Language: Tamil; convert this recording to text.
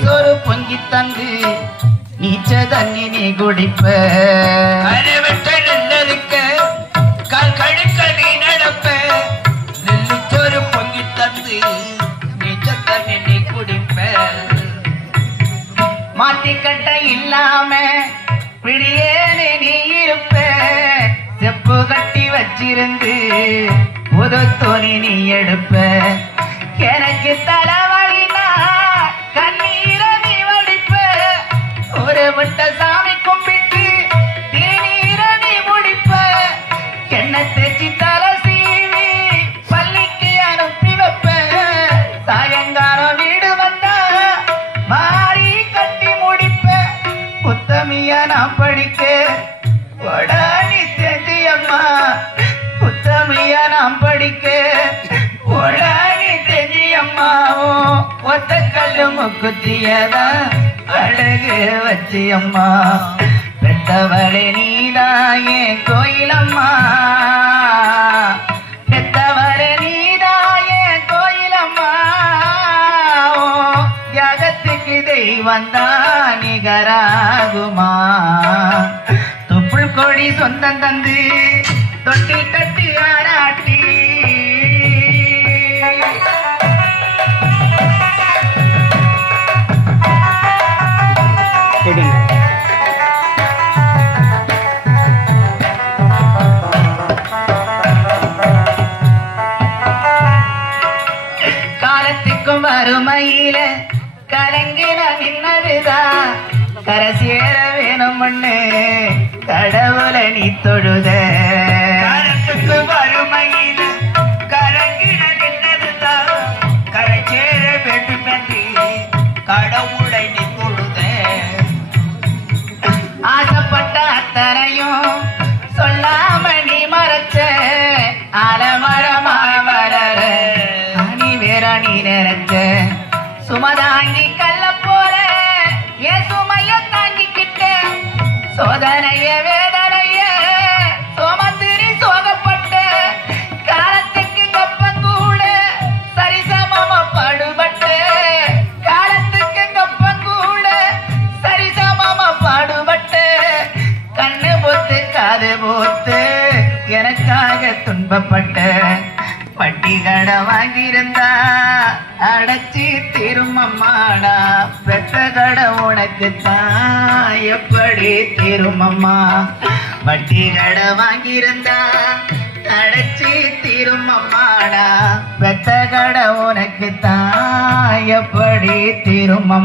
சோறு பொங்கி தந்து நீச்ச தண்ணி நீ குடிப்ப இருக்க கால் கடுக்க நீ நடப்ப நெல்லு சோறு பொங்கி தந்து நீச்ச தண்ணி நீ குடிப்ப மாத்திக்கட்ட இல்லாம பிடியேனே நீ இருப்ப செப்பு கட்டி வச்சிருந்து ஒரு தோணி நீ எடுப்ப எனக்கு தலைவலினா கண்ணீர நீ வடிப்ப ஒரு முட்டை சாமி கும்பிட்டு தேநீர நீ முடிப்ப என்ன தேச்சி தலை சீவி பள்ளிக்கு அனுப்பி வைப்ப சாயங்காலம் வீடு வந்தா மாறி கட்டி முடிப்ப புத்தமிய நான் படிக்க உடனே தெரிஞ்சம்மா புத்தமிய நாம் படிக்க உடனே தெரிஞ்சம்மாவும் ஒத்த கல்லு முக்குத்தியதா அழகு வச்சியம்மா பெத்தவளே நீதாயே கோயிலம்மா பெத்தவளே நீதாயே கோயிலம்மா தியாகத்துக்கு தெய்வந்தா நிகராகுமா கொடி சொந்தம் தந்து தொட்டி கட்டி ஆராட்டி காலத்துக்கும் வறுமையில கலங்கின நின்னதுதான் கரசேர வேணும்னு கடவுளை நீ தொழுத காலத்துக்கு வறுமையில கலங்கின நின்னதுதான் கரசேர வேண்டும் என்று கடவுளை நீ தொழுத ஆசைப்பட்ட அத்தனையும் சொல்லாம நீ மறைச்ச அலமரமாய் வளர நீ வேற நீ நிறைச்ச சுமதாங்கி கல்ல போற ஏன் சுமைய தாங்கிக்கிட்ட சோதனைய வேதனைய சோமத்திரி சோகப்பட்ட காலத்துக்கு கப்பம் கூட சரிசமமா பாடுபட்ட காலத்துக்கு கப்பம் கூட சரிசமமா பாடுபட்ட கண்ணு போத்து காது போத்து எனக்காக துன்பப்பட்ட பட்டி கடை வாங்கியிருந்தா அடைச்சி திருமம்மாடா பெற்ற கடை உனக்கு தான் எப்படி திருமம்மா வட்டி கடை வாங்கியிருந்தா அடைச்சி திருமம்மாடா பெற்ற கடை உனக்கு தான் எப்படி திருமம்